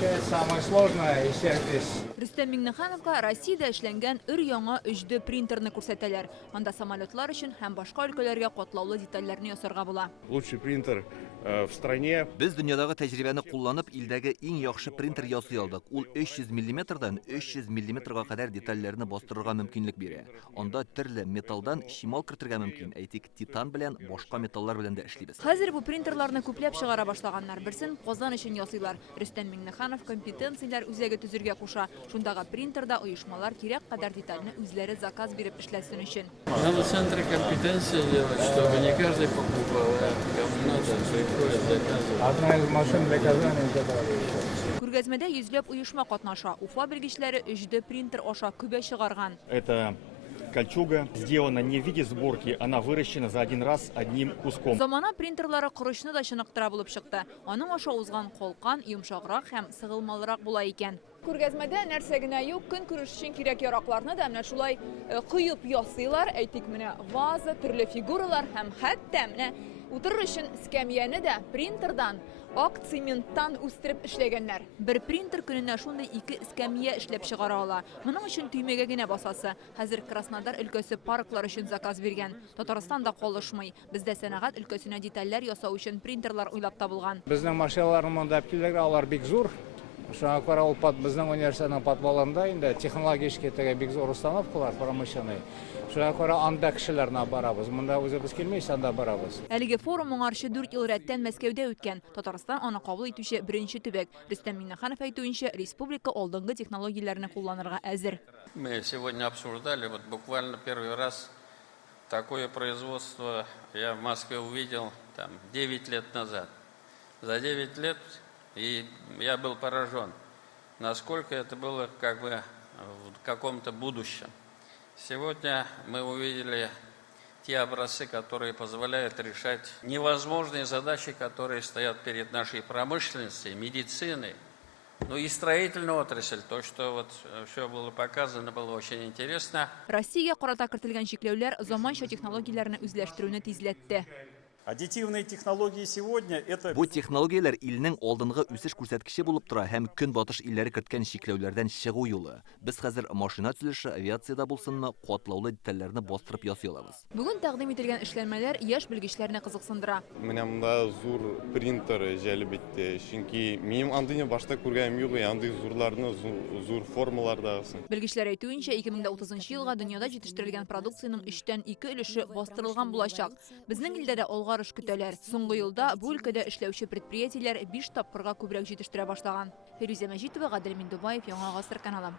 получается самое сложное из всех здесь. Рөстәм Миңнехановка Россиядә эшләнгән өр-яңа 3D принтерны күрсәтәләр. Анда самолетлар өчен һәм башка өлкәләргә катлаулы детальләрне ясарга була. Лучший принтер в стране. Без дөньядагы тәҗрибәне кулланып, илдәге иң яхшы принтер ясый алдык. Ул 300 мм-дан 300 мм-га кадәр детальләрне бастырырга мөмкинлек бирә. Анда төрле металлдан чимал кертергә мөмкин. Әйтик, титан белән, башка металлар белән дә эшлибез. Хәзер бу принтерларны күпләп чыгара башлаганнар. Берсен Казан өчен ясыйлар. Рөстәм Миңнеханов компетенцияләр үзәге төзергә куша. Шундагы принтерда оешмалар кирәк кадәр детальне үзләре заказ биреп эшләсен өчен. Надо центры компетенции делать, чтобы не каждый покупал, а кому надо, приходит, заказывает. Одна из машин для Казани забрали. Күргәзмәдә йөзләп оешма катнаша. Уфа белгечләре 3D принтер аша күбә чыгарган. Это кольчуга сделана не в виде сборки, она выращена за один раз одним куском. Замана принтерлары корычны да чыныктыра булып чыкты. Аның аша узган калкан йомшаграк һәм сыгылмалырак була икән. Күргәзмәдә нәрсә генә юк, көн күреш өчен кирәк яракларны да менә шулай кыйып ясыйлар. Әйтик, менә ваза, төрле фигуралар һәм хәтта менә утырыр өчен скамьяны да принтердан ак цементтан үстереп эшләгәннәр. Бер принтер көненә шундый 2 скамья эшләп чыгара ала. Моның өчен төймәгә генә басасы. Хәзер Краснодар өлкәсе парклар өчен заказ биргән. Татарстан да калышмый. Бездә сәнәгать өлкәсенә детальләр ясау өчен принтерлар уйлап табылган. Безнең машиналарның монда килергә алар бик зур. Шуңа күрә ул безнең университетның подвалында инде технологик теге бик зур установкалар промышленный. Шуңа күрә анда кешеләрне барабыз. Монда үзебез килмәйс, анда барабыз. Әлеге форум моңарчы 4 ел рәттән Мәскәүдә үткән. Татарстан аны кабул итүче беренче төбәк. Рөстәм Миңнеханов әйтүенчә, республика алдынгы технологияләрне кулланырга әзер. Мы сегодня обсуждали, вот буквально первый раз такое производство я в Москве увидел там 9 лет назад. За 9 лет и я был поражен, насколько это было как бы в каком-то будущем. Сегодня мы увидели те образцы, которые позволяют решать невозможные задачи, которые стоят перед нашей промышленностью, медициной, ну и строительной отрасль. То, что вот все было показано, было очень интересно. Россия карата кертелгән чикләүләр заманча технологияләрне үзләштерүне тизләтте. Аддитивные технологии сегодня это... Бу технологияләр илнең алдынгы үсеш күрсәткече булып тора һәм көнбатыш илләре керткән чикләүләрдән чыгу юлы. Без хәзер машина төзелеше, авиациядә булсынмы, катлаулы детальләрне бастырып ясый алабыз. Бүген тәкъдим ителгән эшләнмәләр яшь белгечләрне кызыксындыра. Менә монда зур принтер җәлеп итте. Чөнки минем андыйны башта күргәнем юк, андый зурларны, зур формалардагысын. Белгечләр әйтүенчә, 2030 елга дөньяда җитештерелгән продукциянең 3тән 2 өлеше бастырылган булачак. Безнең илдә дә алгарыш көтәләр. Соңгы елда бу өлкәдә эшләүче предприятиеләр 5 тапкырга күбрәк җитештерә башлаган. Фирүзә Мәҗитова, Гадел Миндубаев, Яңа гасыр каналы.